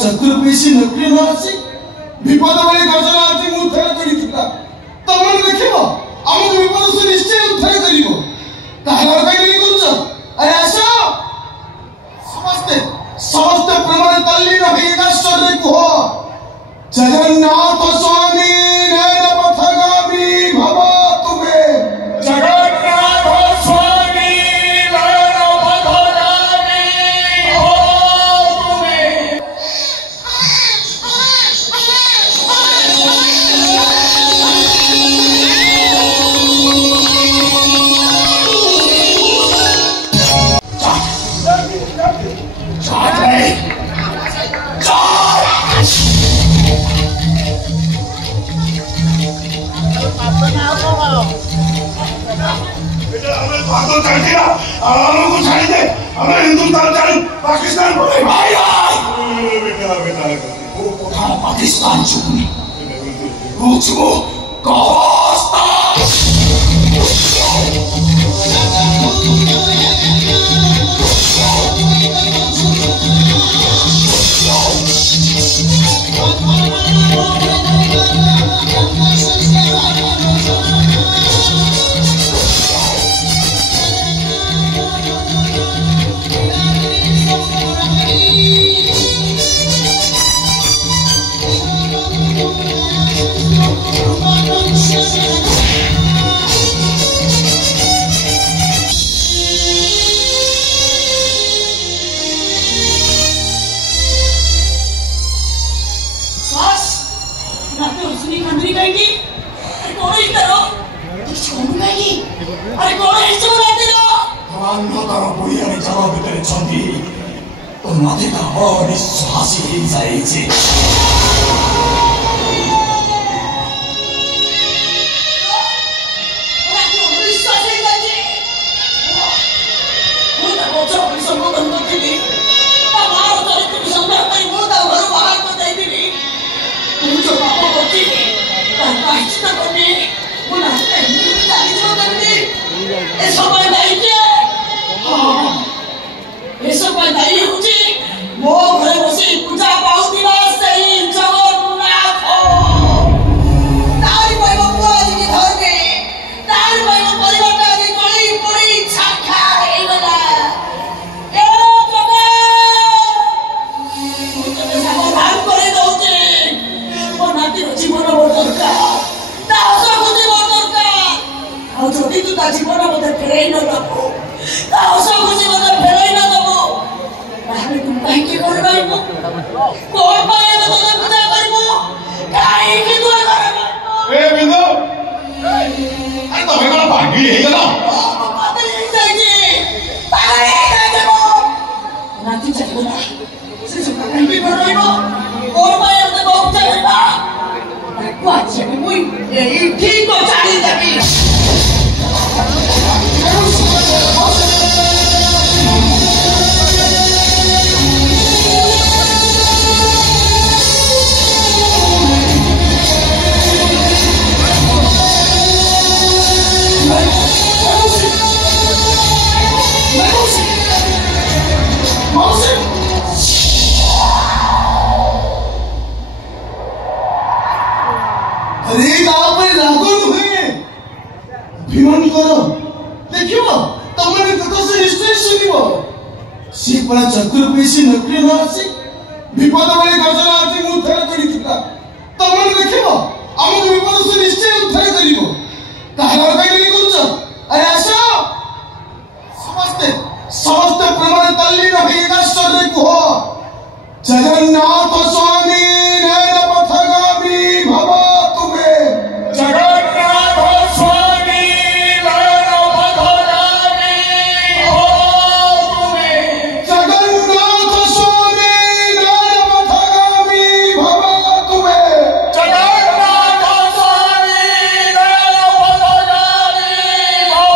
चक्र पैसी नकली न आसी विपद बेले गजरा आदि उद्धार करिथिला तमन देखिबो हमक विपद से निश्चय उद्धार करिवो ताहार काई करूछ अरे आसो समस्त प्रमाण तल्लीन होई एकाश्चर्य कुह जगन्नाथ स्वामी नयन पथगामी भव तुमे जगन्नाथ स्वामी नयन पथगामी भव तुमे पागल कर दिया को छाड़ दे हमें हिंदुस्तान जान पाकिस्तान बोले भाई बेटा बेटा वो कोठा पाकिस्तान चुकनी कुछ वो कोस्ता निश्वासी जाइए मो घरे बसी पूजा पाउतिला सही जगन्नाथ तारी पाइबो पुआजी की धरके तारी पाइबो परिवारटा की गली पड़ी छाखा हे गला ए जगा मुझे समाधान करे दउते मो नाती रो जीवन बदलका ता हसा खुदी बदलका आ जदी तू ता जीवन मते फेरै न दबो ता हसा खुदी मते फेरै न दबो ताहले तुम काहे के करबाइबो कोन पाए तो तोते पूजा करबो काहे के तू करबो ए बिंदु अरे तो मेरा भागी हे गला माते ले जाइए तारे जाइबो नाती जाइबो ना से सब काहे के करबाइबो कोन पाए तो पूजा करबा अरे पाछे में मुई ए ठीक को चाली जाबी चक्र पैसी नकली न आसी विपद बेले गजरा आदि उद्धार करिथिला तमन देखिबो हमक विपद से निश्चय उद्धार करिवो ताहार काई करूछ अरे आसो समस्त प्रमाण तल्लीन होई एकाश्चर्य कुह जगन्नाथ स्वामी नयन पथगामी भव तुमे जगन्नाथ स्वामी नयन पथगामी भव तुमे जगन्नाथ स्वामी नयन पथगामी भव तुमे जगन्नाथ स्वामी नयन पथगामी भव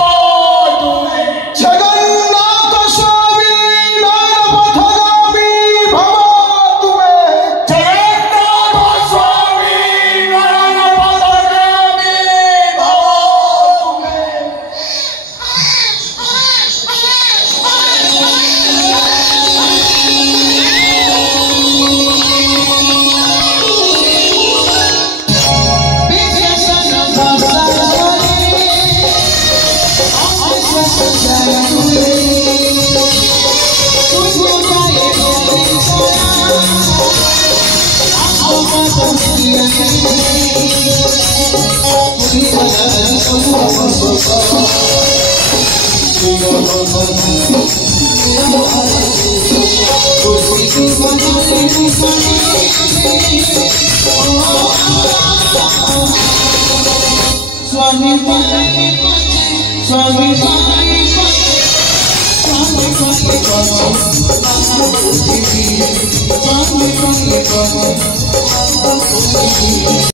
तुमे जगन्नाथ Swami